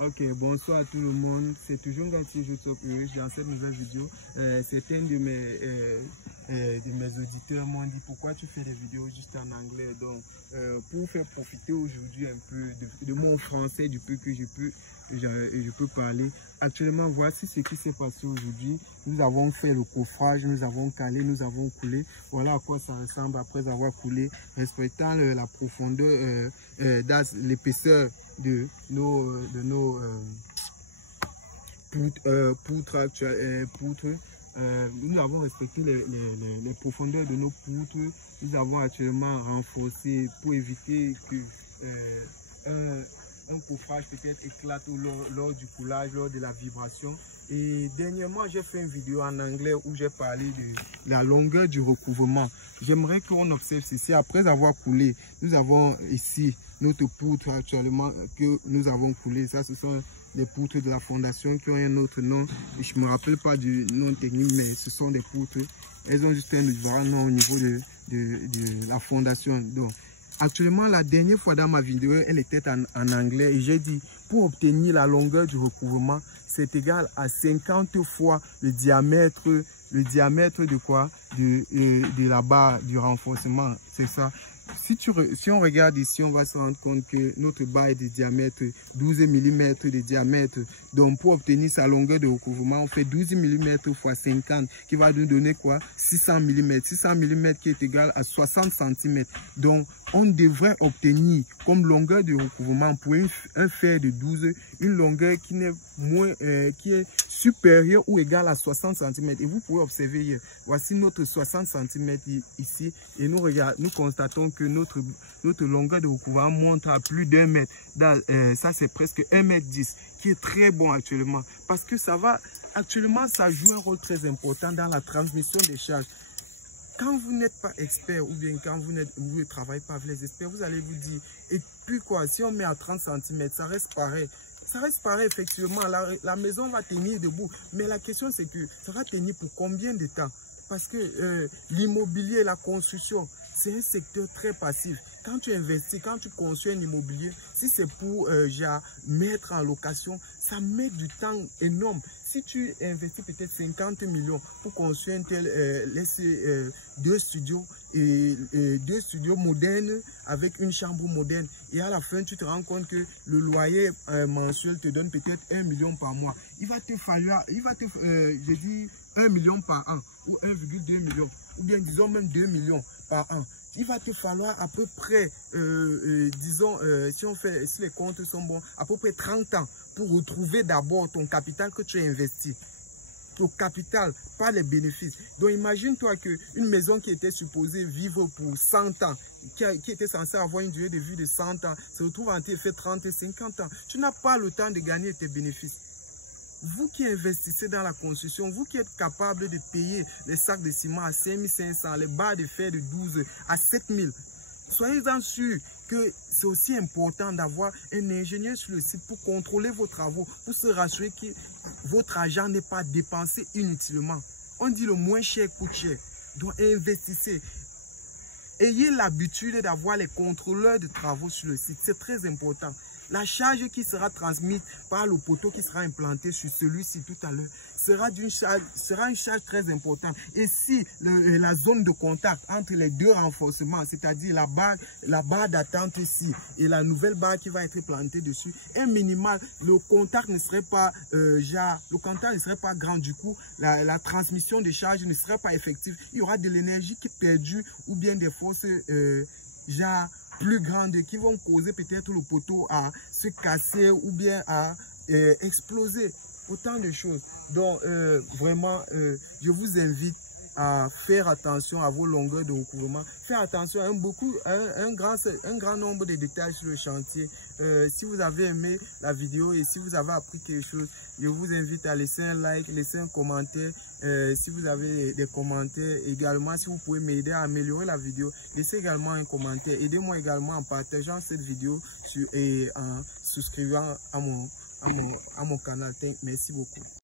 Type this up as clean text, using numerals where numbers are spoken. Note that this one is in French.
Ok, bonsoir à tout le monde. C'est toujours Gaël Youtube dans cette nouvelle vidéo. Certains de mes auditeurs m'ont dit pourquoi tu fais des vidéos juste en anglais. Donc, pour faire profiter aujourd'hui un peu de mon français, du peu que je peux parler. Actuellement, voici ce qui s'est passé aujourd'hui. Nous avons fait le coffrage, nous avons calé, nous avons coulé. Voilà à quoi ça ressemble après avoir coulé, respectant la profondeur, l'épaisseur de nos poutres. Nous avons respecté les profondeurs de nos poutres. Nous avons actuellement renforcé pour éviter que un coffrage peut-être éclate lors du coulage, lors de la vibration. Et dernièrement, j'ai fait une vidéo en anglais où j'ai parlé de la longueur du recouvrement. J'aimerais qu'on observe ceci. Après avoir coulé, nous avons ici notre poutre actuellement que nous avons coulé. Ça, ce sont des poutres de la fondation qui ont un autre nom. Je ne me rappelle pas du nom technique, mais ce sont des poutres. Elles ont juste un différent nom au niveau de la fondation. Donc, actuellement, la dernière fois dans ma vidéo, elle était en anglais et j'ai dit pour obtenir la longueur du recouvrement, c'est égal à 50 fois le diamètre de quoi? De la barre du renforcement. C'est ça. Si on regarde ici, on va se rendre compte que notre barre est de diamètre 12 mm de diamètre. Donc, pour obtenir sa longueur de recouvrement, on fait 12 mm fois 50, qui va nous donner quoi? 600 mm. 600 mm qui est égal à 60 cm. Donc, on devrait obtenir comme longueur de recouvrement pour un fer de 12, une longueur qui est supérieure ou égale à 60 cm. Et vous pouvez observer hier, voici notre 60 cm ici. Et nous constatons que notre longueur de recouvrement monte à plus d'1 mètre. Ça, c'est presque 1,10 m, qui est très bon actuellement. Parce que actuellement, ça joue un rôle très important dans la transmission des charges. Quand vous n'êtes pas expert ou bien quand vous ne travaillez pas avec les experts, vous allez vous dire, et puis quoi, si on met à 30 cm, ça reste pareil. Ça reste pareil, effectivement, la maison va tenir debout. Mais la question, c'est que ça va tenir pour combien de temps? Parce que l'immobilier, la construction, c'est un secteur très passif. Quand tu investis, quand tu construis un immobilier, si c'est pour mettre en location, ça met du temps énorme. Si tu investis peut-être 50 millions pour construire deux studios modernes avec une chambre moderne, et à la fin tu te rends compte que le loyer mensuel te donne peut-être 1 million par mois. Il va te falloir, je dis 1 million par an ou 1,2 million ou bien disons même 2 millions par an. Il va te falloir à peu près, disons, si les comptes sont bons, à peu près 30 ans pour retrouver d'abord ton capital que tu as investi. Ton capital, pas les bénéfices. Donc imagine-toi qu'une maison qui était supposée vivre pour 100 ans, qui était censée avoir une durée de vie de 100 ans, se retrouve en fait 30 et 50 ans. Tu n'as pas le temps de gagner tes bénéfices. Vous qui investissez dans la construction, vous qui êtes capable de payer les sacs de ciment à 5 500, les barres de fer de 12 à 7 000, soyez-en sûrs que c'est aussi important d'avoir un ingénieur sur le site pour contrôler vos travaux, pour se rassurer que votre argent n'est pas dépensé inutilement. On dit le moins cher coûte cher. Donc investissez. Ayez l'habitude d'avoir les contrôleurs de travaux sur le site. C'est très important. La charge qui sera transmise par le poteau qui sera implanté sur celui-ci tout à l'heure sera une charge très importante. Et si la zone de contact entre les deux renforcements, c'est-à-dire la barre d'attente ici et la nouvelle barre qui va être plantée dessus, est minimal, le contact ne serait pas grand. Du coup, la transmission de charge ne serait pas effective. Il y aura de l'énergie qui est perdue ou bien des forces plus grandes qui vont causer peut-être le poteau à se casser ou bien à exploser. Autant de choses. Donc, vraiment, je vous invite à faire attention à vos longueurs de recouvrement. Faire attention à un grand nombre de détails sur le chantier. Si vous avez aimé la vidéo et si vous avez appris quelque chose, je vous invite à laisser un like, laisser un commentaire. Si vous avez des commentaires également, si vous pouvez m'aider à améliorer la vidéo, laissez également un commentaire. Aidez-moi également en partageant cette vidéo et en souscrivant à mon canal. Merci beaucoup.